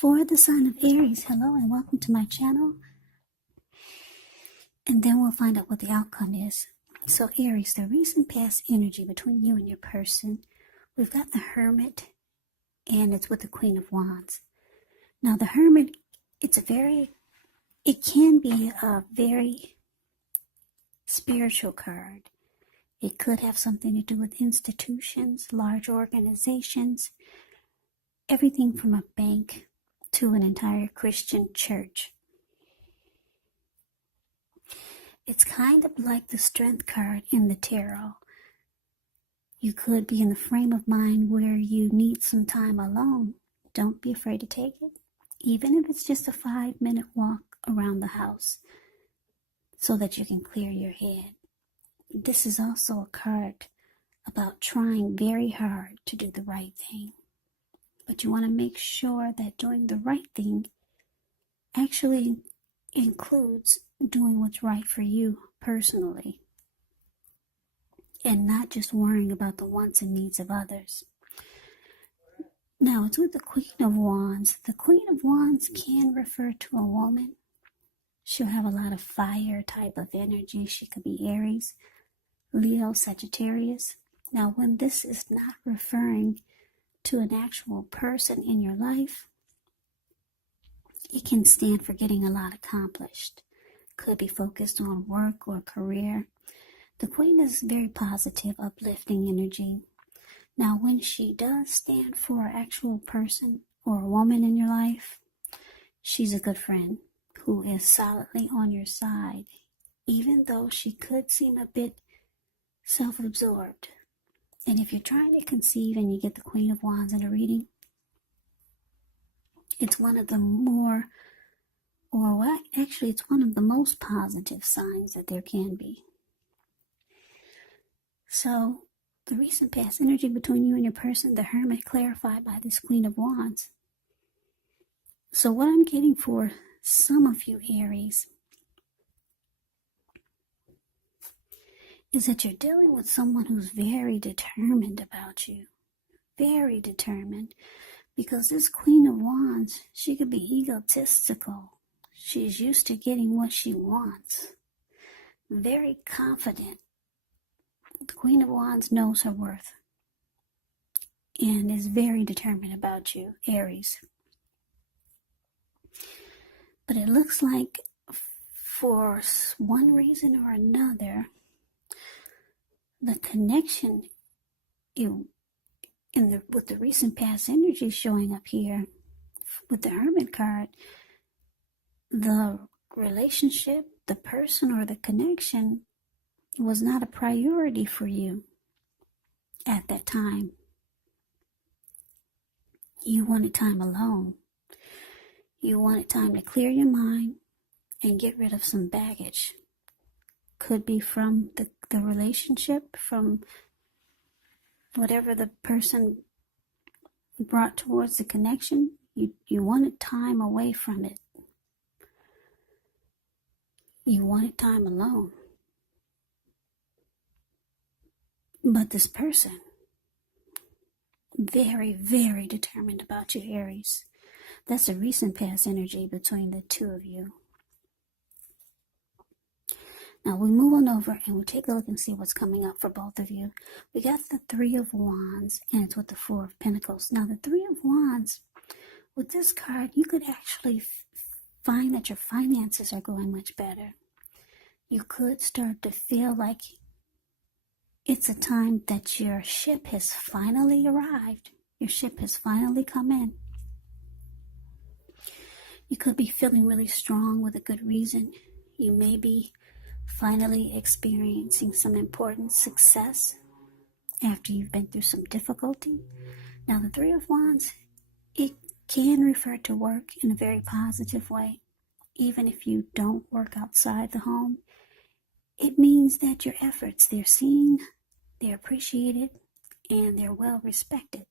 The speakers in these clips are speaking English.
For the sign of Aries, hello and welcome to my channel. And then we'll find out what the outcome is. So Aries, the recent past energy between you and your person, we've got the Hermit, and it's with the Queen of Wands. Now the Hermit, it can be a very spiritual card. It could have something to do with institutions, large organizations, everything from a bank to an entire Christian church. It's kind of like the Strength card in the tarot. You could be in the frame of mind where you need some time alone. Don't be afraid to take it, even if it's just a 5-minute walk around the house so that you can clear your head. This is also a card about trying very hard to do the right thing. But you want to make sure that doing the right thing actually includes doing what's right for you personally, and not just worrying about the wants and needs of others. Now, it's with the Queen of Wands. The Queen of Wands can refer to a woman. She'll have a lot of fire type of energy. She could be Aries, Leo, Sagittarius. Now, when this is not referring to an actual person in your life, it can stand for getting a lot accomplished. Could be focused on work or career. The Queen is very positive, uplifting energy. Now, when she does stand for an actual person or a woman in your life, she's a good friend who is solidly on your side, even though she could seem a bit self-absorbed. And if you're trying to conceive and you get the Queen of Wands in a reading, it's one of the it's one of the most positive signs that there can be. So, the recent past energy between you and your person, the Hermit, clarified by this Queen of Wands. So what I'm getting for some of you Aries is that you're dealing with someone who's very determined about you. Very determined. Because this Queen of Wands, she could be egotistical. She's used to getting what she wants. Very confident. The Queen of Wands knows her worth and is very determined about you, Aries. But it looks like for one reason or another, the connection with the recent past energy showing up here with the Hermit card, the relationship, the person, or the connection was not a priority for you at that time. You wanted time alone. You wanted time to clear your mind and get rid of some baggage. Could be from the relationship, from whatever the person brought towards the connection. You wanted time away from it. You wanted time alone. But this person, very, very determined about you, Aries. That's a recent past energy between the two of you. Now we move on over and we'll take a look and see what's coming up for both of you. We got the Three of Wands, and it's with the Four of Pentacles. Now the Three of Wands, with this card, you could actually find that your finances are going much better. You could start to feel like it's a time that your ship has finally arrived. Your ship has finally come in. You could be feeling really strong with a good reason. You may be finally experiencing some important success after you've been through some difficulty. Now the Three of Wands, it can refer to work in a very positive way. Even if you don't work outside the home, it means that your efforts, they're seen, they're appreciated, and they're well respected.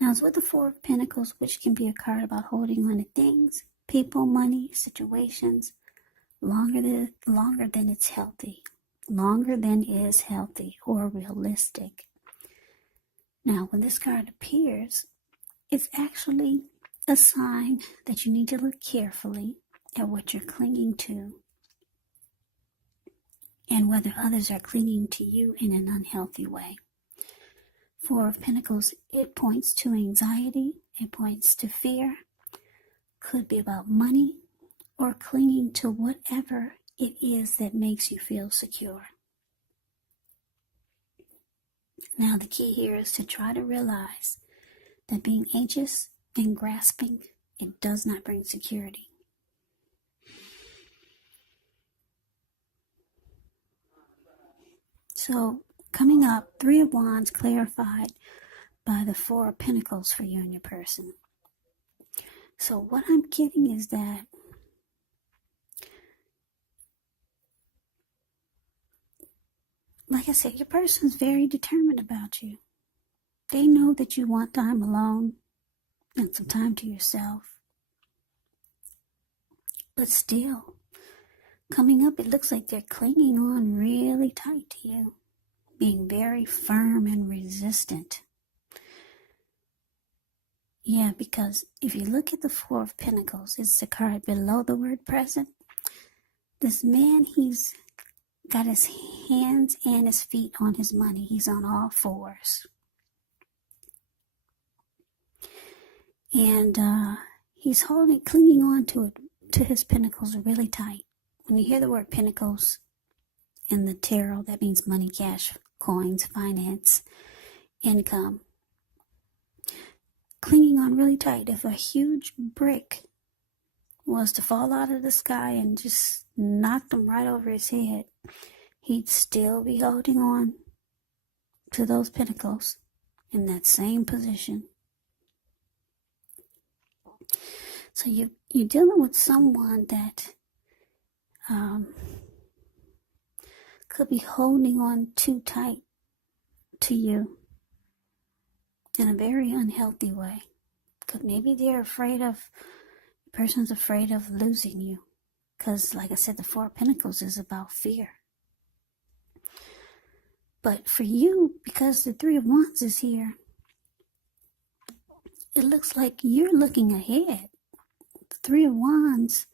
Now it's with the Four of Pentacles, which can be a card about holding on to things, people, money, situations, longer than it's healthy. Longer than is healthy or realistic. Now, when this card appears, it's actually a sign that you need to look carefully at what you're clinging to and whether others are clinging to you in an unhealthy way. Four of Pentacles, it points to anxiety, it points to fear, could be about money, or clinging to whatever it is that makes you feel secure. Now the key here is to try to realize that being anxious and grasping, it does not bring security. So coming up, Three of Wands clarified by the Four of Pentacles for you and your person. So what I'm getting is that like I said, your person's very determined about you. They know that you want time alone and some time to yourself. But still, coming up, it looks like they're clinging on really tight to you, being very firm and resistant. Yeah, because if you look at the Four of Pentacles, it's the card below the word present. This man, he's got his hands and his feet on his money. He's on all fours. And he's clinging on to his pentacles really tight. When you hear the word pentacles in the tarot, that means money, cash, coins, finance, income. Clinging on really tight. If a huge brick was to fall out of the sky and just knock him right over his head, he'd still be holding on to those pentacles in that same position. So you're dealing with someone that could be holding on too tight to you in a very unhealthy way. Because maybe the person's afraid of losing you. Because like I said, the Four of Pentacles is about fear. But for you, because the Three of Wands is here, it looks like you're looking ahead. The Three of Wands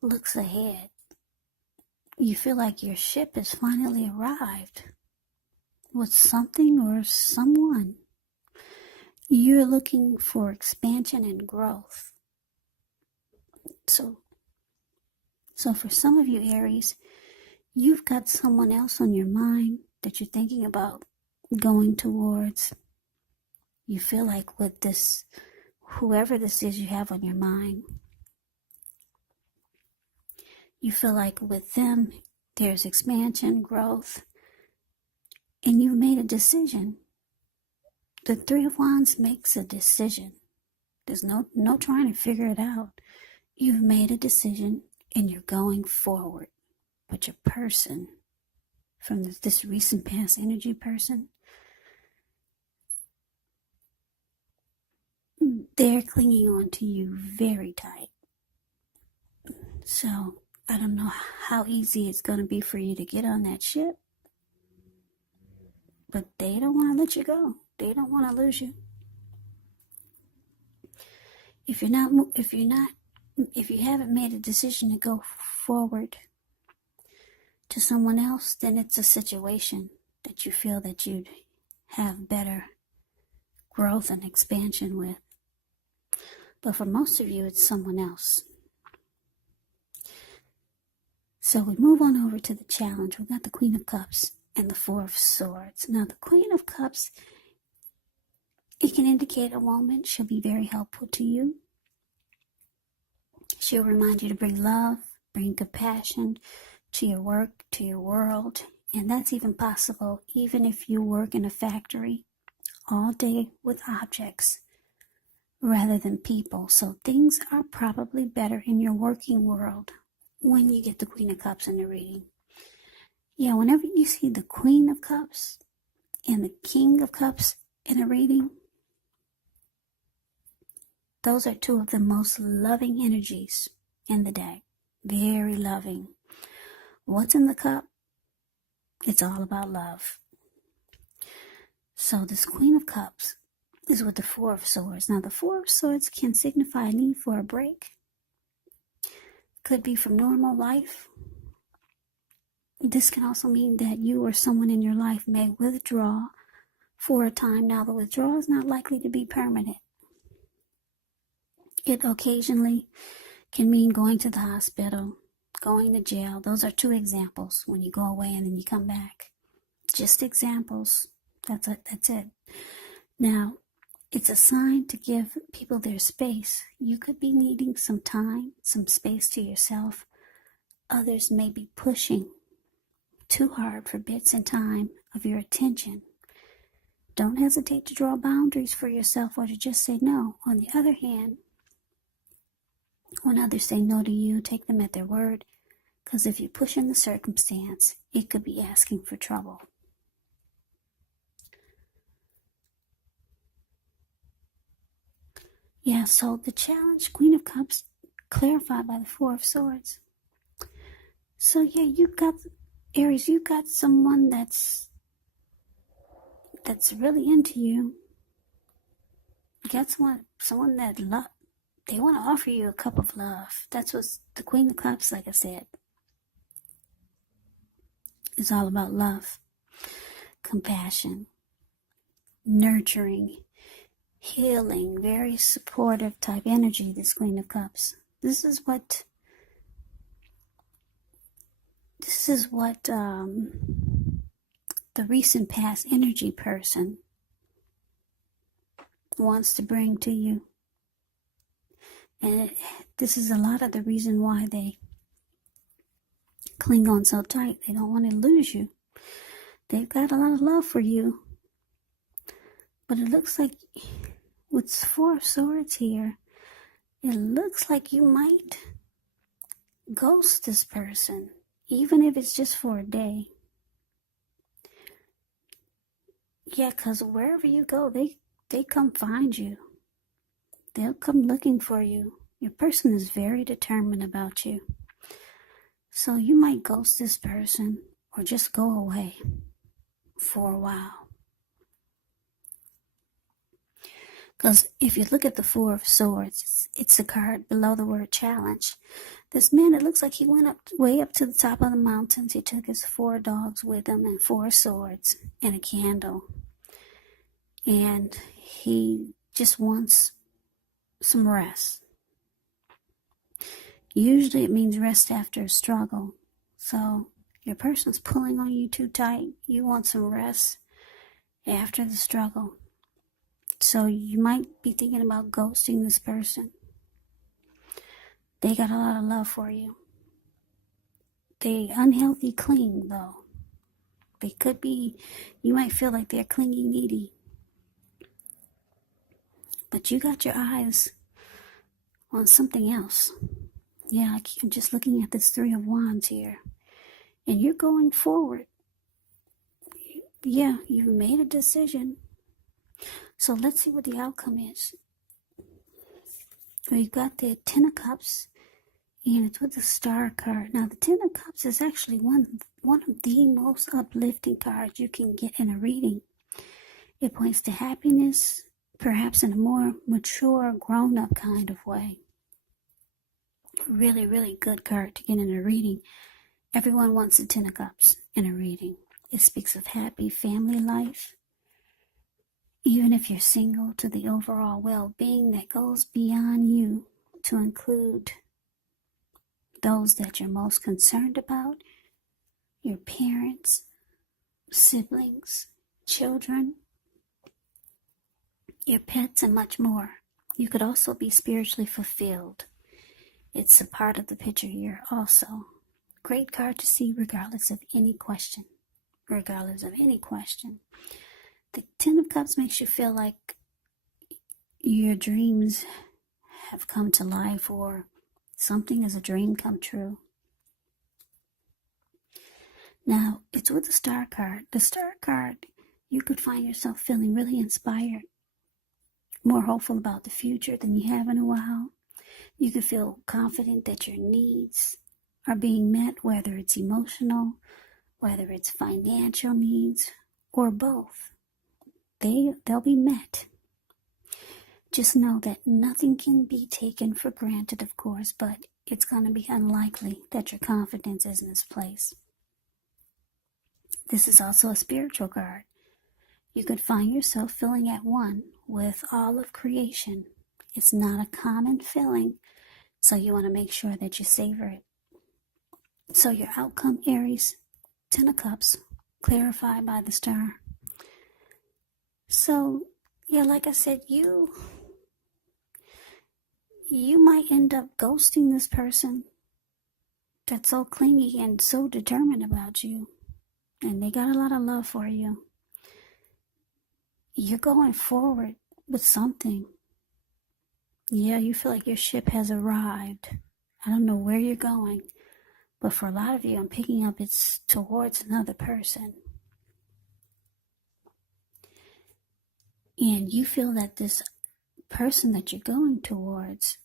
looks ahead. You feel like your ship has finally arrived with something or someone. You're looking for expansion and growth. So for some of you Aries, you've got someone else on your mind that you're thinking about going towards. You feel like with this, whoever this is you have on your mind, you feel like with them there's expansion, growth, and you've made a decision. The Three of Wands makes a decision. There's no trying to figure it out. You've made a decision and you're going forward. But your person, from this recent past energy person, they're clinging on to you very tight. So I don't know how easy it's going to be for you to get on that ship, but they don't want to let you go. They don't want to lose you. If you haven't made a decision to go forward to someone else, then it's a situation that you feel that you'd have better growth and expansion with. But for most of you, it's someone else. So we move on over to the challenge. We've got the Queen of Cups and the Four of Swords. Now the Queen of Cups, it can indicate a woman. She'll be very helpful to you. She'll remind you to bring love, bring compassion to your work, to your world. And that's even possible even if you work in a factory all day with objects rather than people. So things are probably better in your working world when you get the Queen of Cups in the reading. Yeah, whenever you see the Queen of Cups and the King of Cups in a reading, those are two of the most loving energies in the deck. Very loving. What's in the cup? It's all about love. So this Queen of Cups is with the Four of Swords. Now, the Four of Swords can signify a need for a break. Could be from normal life. This can also mean that you or someone in your life may withdraw for a time. Now, the withdrawal is not likely to be permanent. It occasionally can mean going to the hospital, going to jail. Those are two examples when you go away and then you come back. Just examples. That's it. Now, it's a sign to give people their space. You could be needing some time, some space to yourself. Others may be pushing too hard for bits and time of your attention. Don't hesitate to draw boundaries for yourself or to just say no. On the other hand, when others say no to you, take them at their word, because if you push in the circumstance, it could be asking for trouble. Yeah, so the challenge, Queen of Cups, clarified by the Four of Swords. So yeah, you got, Aries, you got someone that's really into you. You got someone that they want to offer you a cup of love. That's what the Queen of Cups, like I said, is all about: love, compassion, nurturing, healing, very supportive type energy, this Queen of Cups. This is what the recent past energy person wants to bring to you. And this is a lot of the reason why they cling on so tight. They don't want to lose you. They've got a lot of love for you. But it looks like with Four of Swords here, it looks like you might ghost this person, even if it's just for a day. Yeah, because wherever you go, they come find you. They'll come looking for you. Your person is very determined about you. So you might ghost this person or just go away for a while. Because if you look at the Four of Swords, it's a card below the word challenge. This man, it looks like he went way up to the top of the mountains. He took his 4 dogs with him and 4 swords and a candle. And he just wants some rest. Usually it means rest after a struggle. So your person's pulling on you too tight. You want some rest after the struggle. So you might be thinking about ghosting this person. They got a lot of love for you. They unhealthy cling, though. They could be, you might feel like they're clingy needy. But you got your eyes on something else. Yeah, I'm just looking at this 3 of Wands here. And you're going forward. Yeah, you've made a decision. So let's see what the outcome is. We've got the 10 of Cups, and it's with the Star card. Now, the 10 of Cups is actually one of the most uplifting cards you can get in a reading. It points to happiness, perhaps in a more mature, grown-up kind of way. Really, really good card to get in a reading. Everyone wants the 10 of Cups in a reading. It speaks of happy family life. Even if you're single, to the overall well-being that goes beyond you, to include those that you're most concerned about, your parents, siblings, children, your pets, and much more. You could also be spiritually fulfilled. It's a part of the picture here also. Great card to see regardless of any question. Regardless of any question. The 10 of Cups makes you feel like your dreams have come to life, or something is a dream come true. Now, it's with the Star card. The Star card, you could find yourself feeling really inspired, more hopeful about the future than you have in a while. You could feel confident that your needs are being met, whether it's emotional, whether it's financial needs, or both. They'll be met. Just know that nothing can be taken for granted, of course, but it's going to be unlikely that your confidence is misplaced. This is also a spiritual card. You could find yourself feeling at one with all of creation. It's not a common feeling, so you want to make sure that you savor it. So your outcome, Aries, 10 of Cups, clarified by the star. So, yeah, like I said, you might end up ghosting this person that's so clingy and so determined about you. And they got a lot of love for you. You're going forward with something. Yeah, you feel like your ship has arrived. I don't know where you're going, but for a lot of you, I'm picking up it's towards another person. And you feel that this person that you're going towards,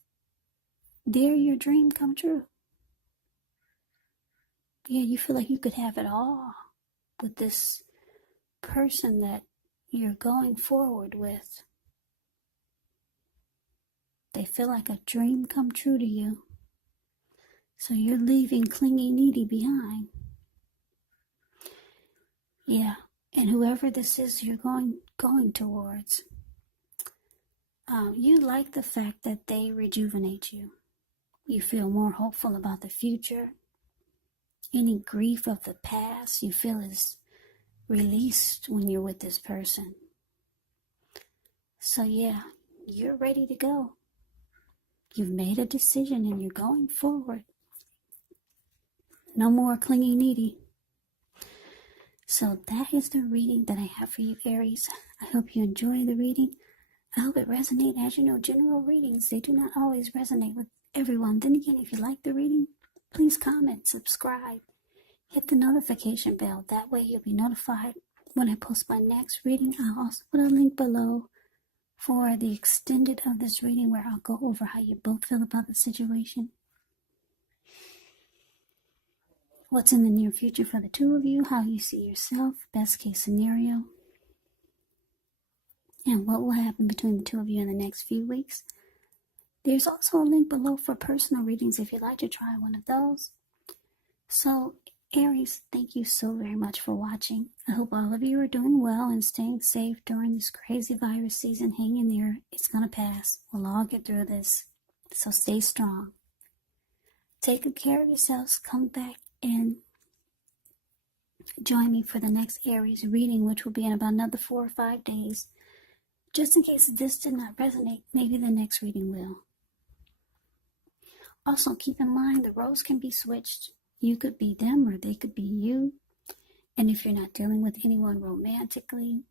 they're your dream come true. Yeah, you feel like you could have it all with this person that you're going forward with. They feel like a dream come true to you. So you're leaving clingy needy behind. Yeah, and whoever this is you're going towards, you like the fact that they rejuvenate you. You feel more hopeful about the future. Any grief of the past you feel is released when you're with this person. So yeah, you're ready to go. You've made a decision and you're going forward. No more clingy needy. So that is the reading that I have for you, Aries. I hope you enjoy the reading. I hope it resonates. As you know, general readings, they do not always resonate with everyone. Then again, if you like the reading, please comment, subscribe, hit the notification bell. That way you'll be notified when I post my next reading. I'll also put a link below for the extended of this reading where I'll go over how you both feel about the situation, what's in the near future for the two of you, how you see yourself, best case scenario, and what will happen between the two of you in the next few weeks. There's also a link below for personal readings if you'd like to try one of those. So, Aries, thank you so very much for watching. I hope all of you are doing well and staying safe during this crazy virus season. Hang in there. It's going to pass. We'll all get through this. So stay strong. Take good care of yourselves. Come back and join me for the next Aries reading, which will be in about another 4 or 5 days. Just in case this did not resonate, maybe the next reading will. Also, keep in mind the roles can be switched. You could be them or they could be you. And if you're not dealing with anyone romantically,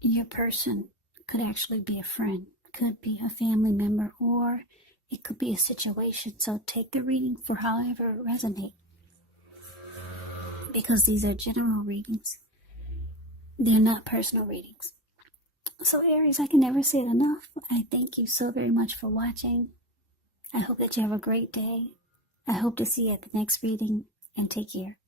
your person could actually be a friend, could be a family member, or it could be a situation. So take the reading for however it resonates. Because these are general readings. They're not personal readings. So Aries, I can never say it enough. I thank you so very much for watching. I hope that you have a great day. I hope to see you at the next reading, and take care.